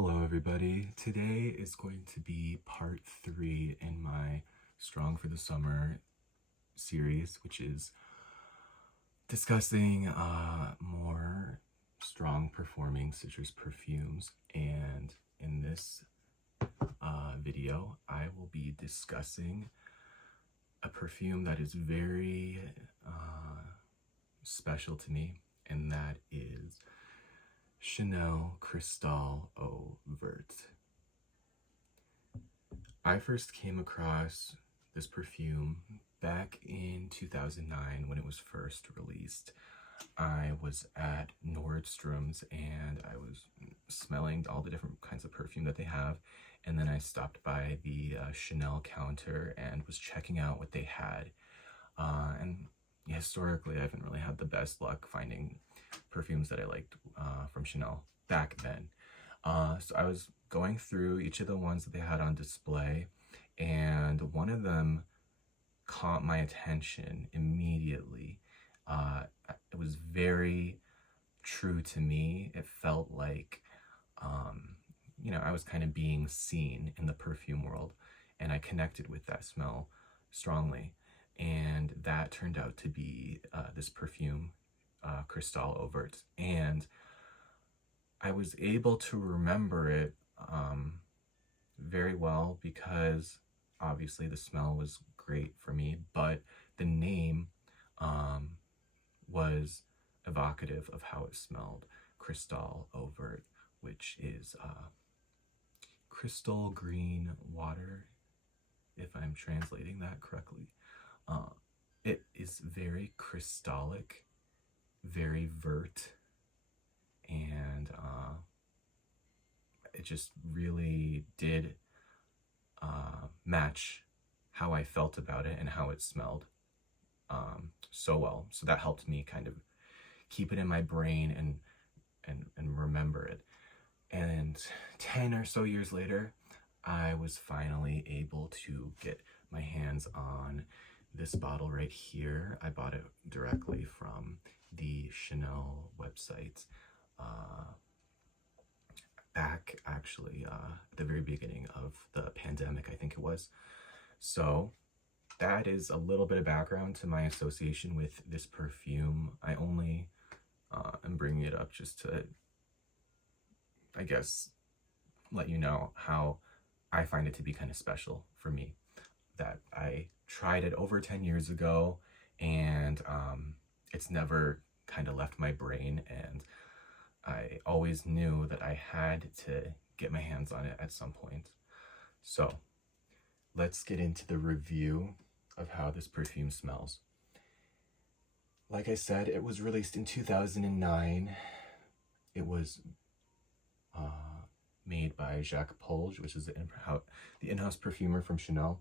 Hello everybody. Today is going to be part 3 in my Strong for the Summer series, which is discussing more strong performing citrus perfumes. And in this video, I will be discussing a perfume that is very special to me, and that is Chanel Cristalle Eau Verte. I first came across this perfume back in 2009 when it was first released. I was at Nordstrom's and I was smelling all the different kinds of perfume that they have, and then I stopped by the Chanel counter and was checking out what they had. And historically, I haven't really had the best luck finding perfumes that I liked from Chanel back then. So I was going through each of the ones that they had on display, and one of them caught my attention immediately. It was very true to me. It felt like, I was kind of being seen in the perfume world, and I connected with that smell strongly. And that turned out to be this perfume, Cristalle Eau Verte. And I was able to remember it very well because obviously the smell was great for me, but the name was evocative of how it smelled. Cristalle Eau Verte, which is crystal green water, if I'm translating that correctly. It is very crystallic, very vert, and it just really did match how I felt about it and how it smelled so well. So that helped me kind of keep it in my brain and remember it. And 10 or so years later, I was finally able to get my hands on this bottle right here. I bought it directly from the Chanel website back actually at the very beginning of the pandemic, I think it was. So that is a little bit of background to my association with this perfume. I only am bringing it up just to, I guess, let you know how I find it to be kind of special for me. That I tried it over 10 years ago, and it's never kind of left my brain, and I always knew that I had to get my hands on it at some point. So let's get into the review of how this perfume smells. Like I said, it was released in 2009. It was made by Jacques Polge, which is the in-house perfumer from Chanel.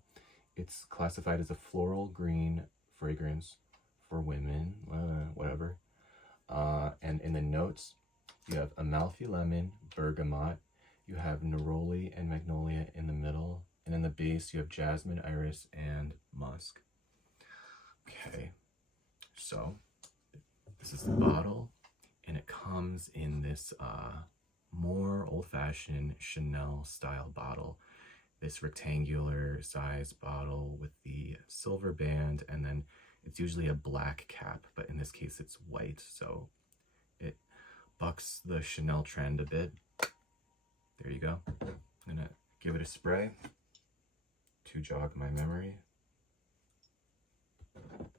It's classified as a floral green fragrance for women, whatever. And in the notes, you have Amalfi lemon, bergamot, you have neroli and magnolia in the middle, and in the base you have jasmine, iris, and musk. Okay, so this is the bottle, and it comes in this more old-fashioned Chanel style bottle. This rectangular size bottle with the silver band, and then it's usually a black cap, but in this case it's white, so it bucks the Chanel trend a bit. There you go. I'm gonna give it a spray to jog my memory. Okay.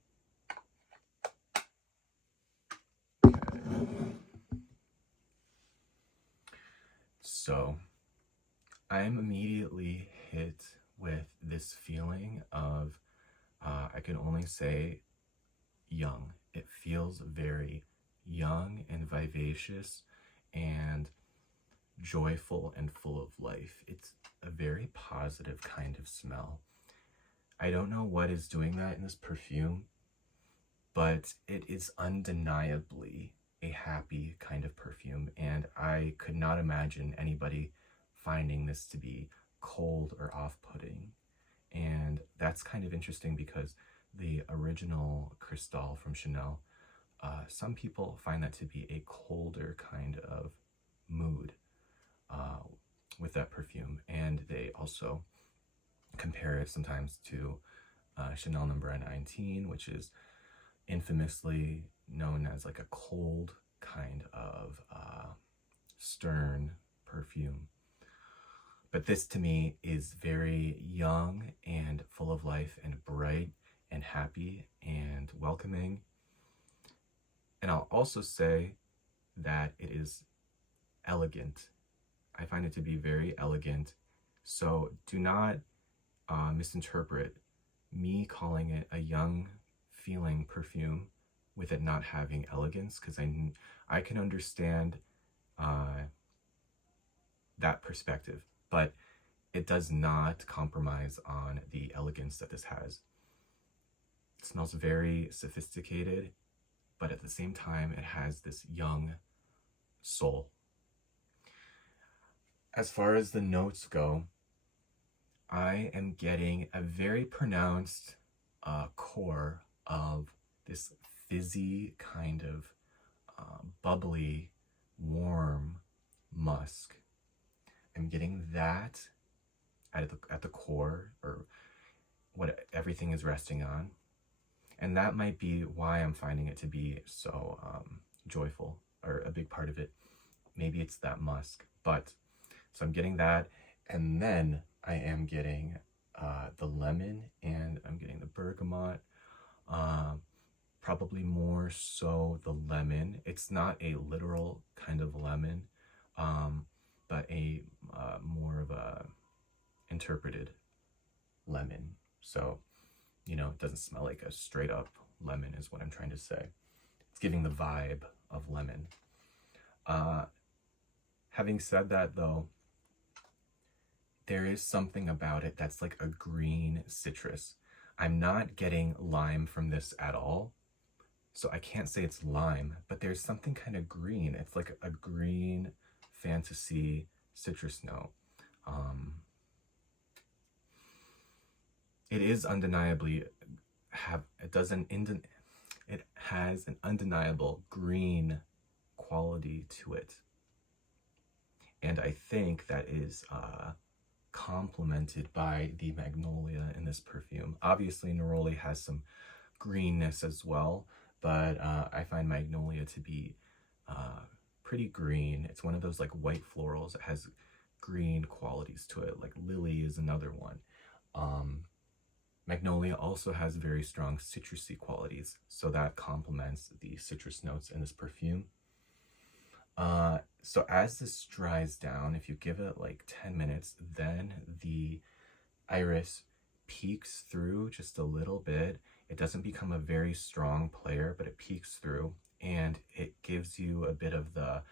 So I'm immediately hit with this feeling of, I can only say young. It feels very young and vivacious and joyful and full of life. It's a very positive kind of smell. I don't know what is doing that in this perfume, but it is undeniably a happy kind of perfume, and I could not imagine anybody finding this to be cold or off-putting. And that's kind of interesting because the original Cristalle from Chanel, some people find that to be a colder kind of mood, with that perfume. And they also compare it sometimes to Chanel number 19, which is infamously known as like a cold kind of stern perfume. But this to me is very young and full of life and bright and happy and welcoming. And I'll also say that it is elegant. I find it to be very elegant. So do not misinterpret me calling it a young feeling perfume with it not having elegance, because I can understand that perspective, but it does not compromise on the elegance that this has. It smells very sophisticated, but at the same time, it has this young soul. As far as the notes go, I am getting a very pronounced core of this fizzy kind of bubbly, warm musk. I'm getting that at the core, or what everything is resting on. And that might be why I'm finding it to be so joyful, or a big part of it. Maybe it's that musk. But, so I'm getting that, and then I am getting the lemon, and I'm getting the bergamot, probably more so the lemon. It's not a literal kind of lemon, but a more of a interpreted lemon. So, you know, it doesn't smell like a straight up lemon is what I'm trying to say. It's giving the vibe of lemon. Having said that though, there is something about it that's like a green citrus. I'm not getting lime from this at all, so I can't say it's lime, but there's something kind of green. It's like a green fantasy citrus note. It is undeniably it has an undeniable green quality to it. And I think that is complemented by the magnolia in this perfume. Obviously, neroli has some greenness as well, but I find magnolia to be pretty green. It's one of those like white florals that has green qualities to it. Like lily is another one. Magnolia also has very strong citrusy qualities, so that complements the citrus notes in this perfume. So as this dries down, if you give it like 10 minutes, then the iris peeks through just a little bit. It doesn't become a very strong player, but it peeks through, and it gives you a bit of the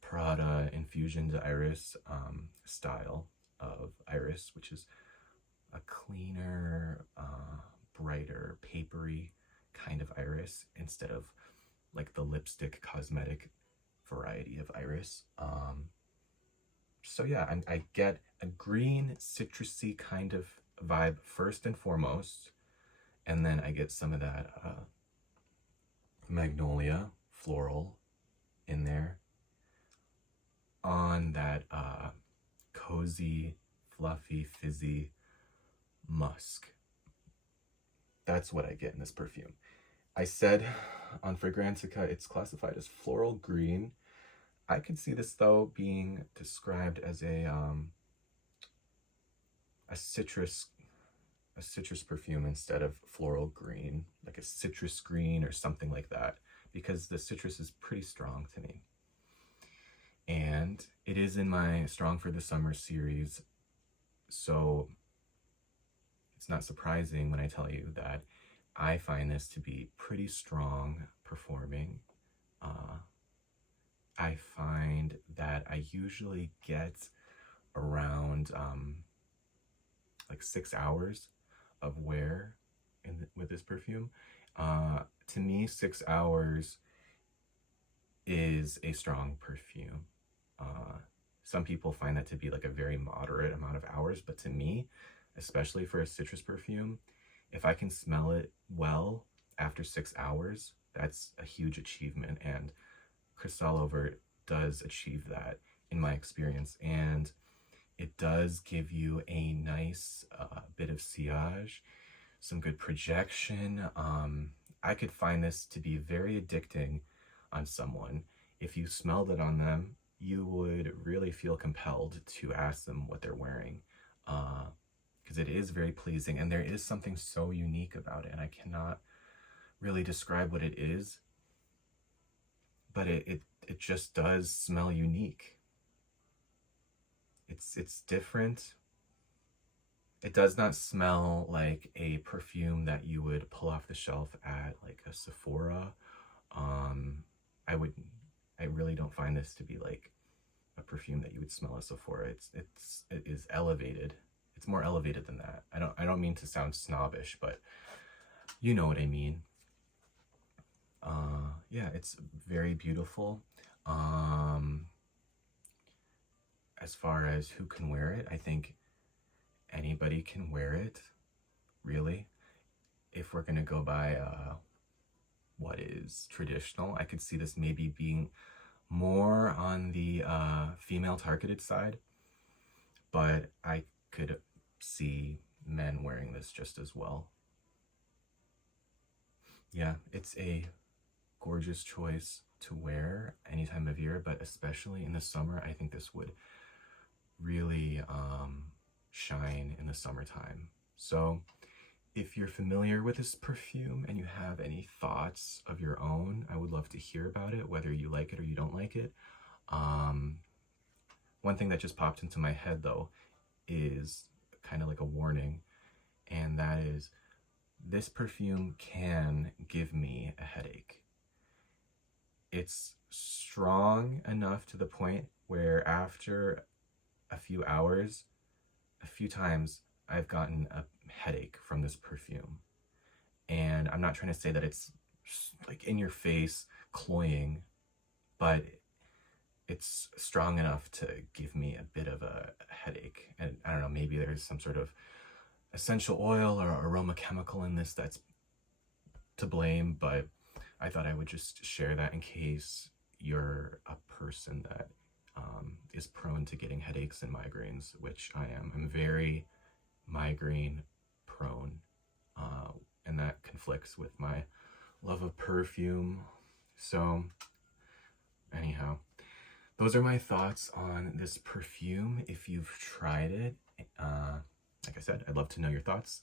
Prada infusioned iris style of iris, which is a cleaner, brighter, papery kind of iris instead of like the lipstick cosmetic variety of iris. So yeah, I get a green citrusy kind of vibe first and foremost, and then I get some of that magnolia floral in there on that cozy, fluffy, fizzy musk. That's what I get in this perfume. I said on Fragrantica it's classified as floral green. I could see this though being described as a citrus perfume instead of floral green, like a citrus green or something like that, because the citrus is pretty strong to me. And it is in my Strong for the Summer series, so it's not surprising when I tell you that I find this to be pretty strong performing. I find that I usually get around like 6 hours of wear with this perfume. To me, 6 hours is a strong perfume. Some people find that to be like a very moderate amount of hours, but to me, especially for a citrus perfume, if I can smell it well after 6 hours, that's a huge achievement. And Cristalle Eau Verte does achieve that in my experience. And It does give you a nice bit of sillage, some good projection. I could find this to be very addicting on someone. If you smelled it on them, you would really feel compelled to ask them what they're wearing, because it is very pleasing, and there is something so unique about it, and I cannot really describe what it is, but it just does smell unique. It's different. It does not smell like a perfume that you would pull off the shelf at like a Sephora. I would, I really don't find this to be like a perfume that you would smell at Sephora. It is elevated. It's more elevated than that. I don't mean to sound snobbish, but you know what I mean. Yeah, it's very beautiful. As far as who can wear it, I think anybody can wear it, really. If we're gonna go by what is traditional, I could see this maybe being more on the female targeted side, but I could see men wearing this just as well. Yeah, it's a gorgeous choice to wear any time of year, but especially in the summer. I think this would really shine in the summertime. So if you're familiar with this perfume and you have any thoughts of your own, I would love to hear about it, whether you like it or you don't like it. One thing that just popped into my head though is kind of like a warning, and that is this perfume can give me a headache. It's strong enough to the point where after a few hours, a few times, I've gotten a headache from this perfume. And I'm not trying to say that it's like in your face, cloying, but it's strong enough to give me a bit of a headache. And I don't know, maybe there's some sort of essential oil or aroma chemical in this that's to blame, but I thought I would just share that in case you're a person that is prone to getting headaches and migraines, which I am. I'm very migraine prone, and that conflicts with my love of perfume. So anyhow, those are my thoughts on this perfume. If you've tried it, like I said, I'd love to know your thoughts.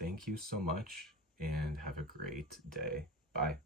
Thank you so much and have a great day. Bye.